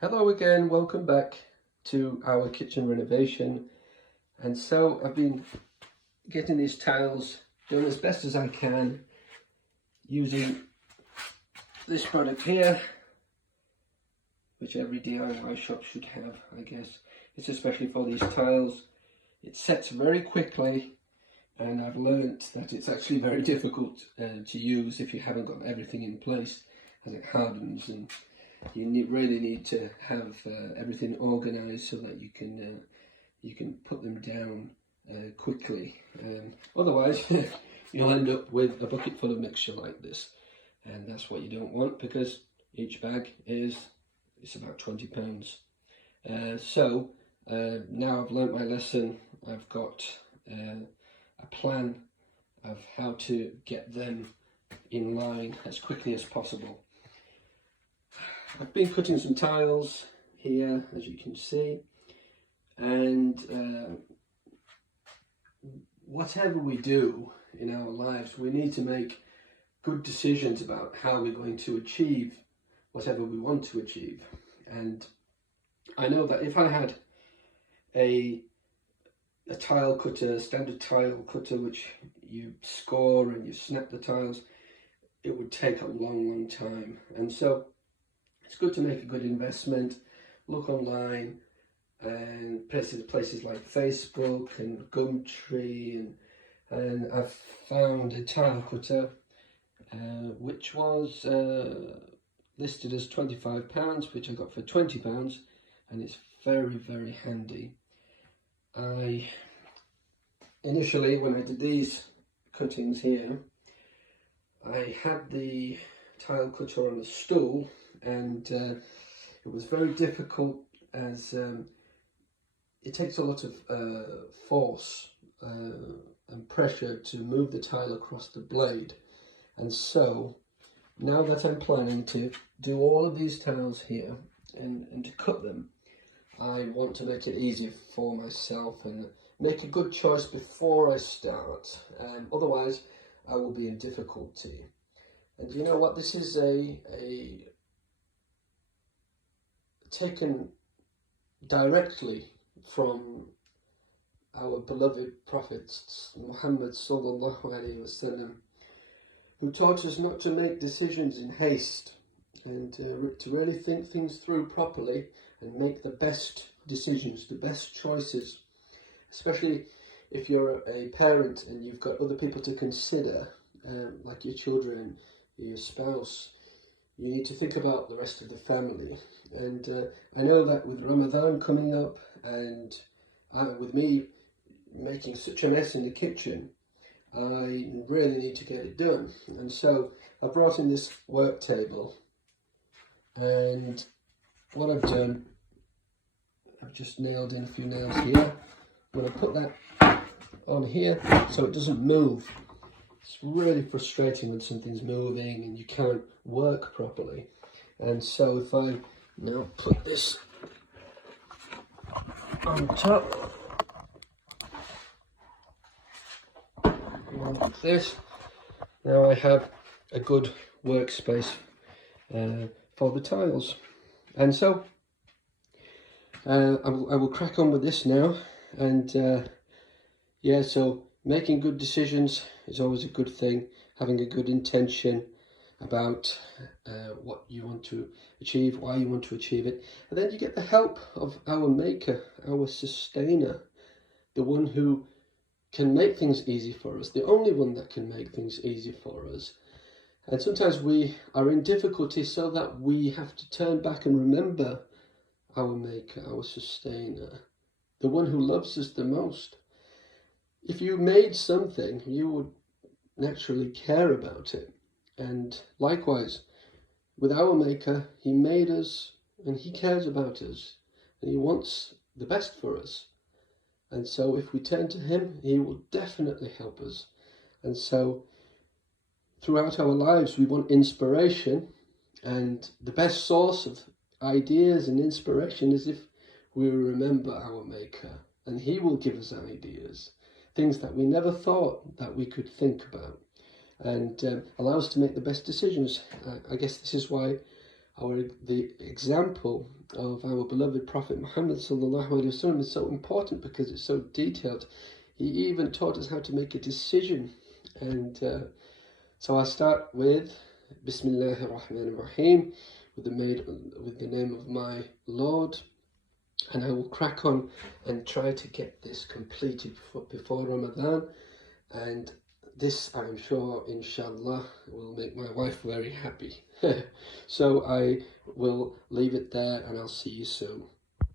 Hello again, welcome back to our kitchen renovation. And so I've been getting these tiles done as best as I can using this product here, which every DIY shop should have, I guess. It's especially for these tiles. It sets very quickly, and I've learnt that it's actually very difficult to use if you haven't got everything in place, as it hardens, and you really need to have everything organised so that you can put them down quickly. Otherwise, you'll end up with a bucket full of mixture like this, and that's what you don't want, because each bag it's about £20. So now I've learnt my lesson. I've got a plan of how to get them in line as quickly as possible. I've been cutting some tiles here, as you can see, and whatever we do in our lives, we need to make good decisions about how we're going to achieve whatever we want to achieve. And I know that if I had a tile cutter, a standard tile cutter, which you score and you snap the tiles, it would take a long time. And so it's good to make a good investment, look online, and places like Facebook and Gumtree, and I've found a tile cutter which was listed as £25, which I got for £20, and it's very handy. Initially, when I did these cuttings here, I had the tile cutter on a stool, and it was very difficult, as it takes a lot of force and pressure to move the tile across the blade. And so now that I'm planning to do all of these tiles here and to cut them, I want to make it easy for myself and make a good choice before I start. Otherwise I will be in difficulty. And you know what, this is taken directly from our beloved Prophet Muhammad sallallahu alaihi wasallam, who taught us not to make decisions in haste, and to really think things through properly and make the best decisions, the best choices, especially if you're a parent and you've got other people to consider, like your children, your spouse. You need to think about the rest of the family. And I know that with Ramadan coming up, and with me making such a mess in the kitchen, I really need to get it done. And so I brought in this work table, and what I've done, I've just nailed in a few nails here. I'm going to put that on here so it doesn't move. It's really frustrating when something's moving and you can't work properly. And so if I now put this on top, like this, now I have a good workspace for the tiles. And so I will crack on with this now. And yeah, so making good decisions is always a good thing. Having a good intention about what you want to achieve, why you want to achieve it. And then you get the help of our maker, our sustainer, the one who can make things easy for us, the only one that can make things easy for us. And sometimes we are in difficulty, so that we have to turn back and remember our maker, our sustainer, the one who loves us the most. If you made something, you would naturally care about it. And likewise, with our maker, he made us and he cares about us, and he wants the best for us. And so if we turn to him, he will definitely help us. And so throughout our lives, we want inspiration, and the best source of ideas and inspiration is if we remember our maker, and he will give us ideas, things that we never thought that we could think about, and allow us to make the best decisions. I guess this is why the example of our beloved Prophet Muhammad sallallahu alaihi wasallam is so important because it's so detailed. He even taught us how to make a decision. And so I'll start with Bismillahir Rahmanir Rahim, with the name of my Lord, and I will crack on and try to get this completed before Ramadan. And this, I'm sure, inshallah, will make my wife very happy. So I will leave it there and I'll see you soon.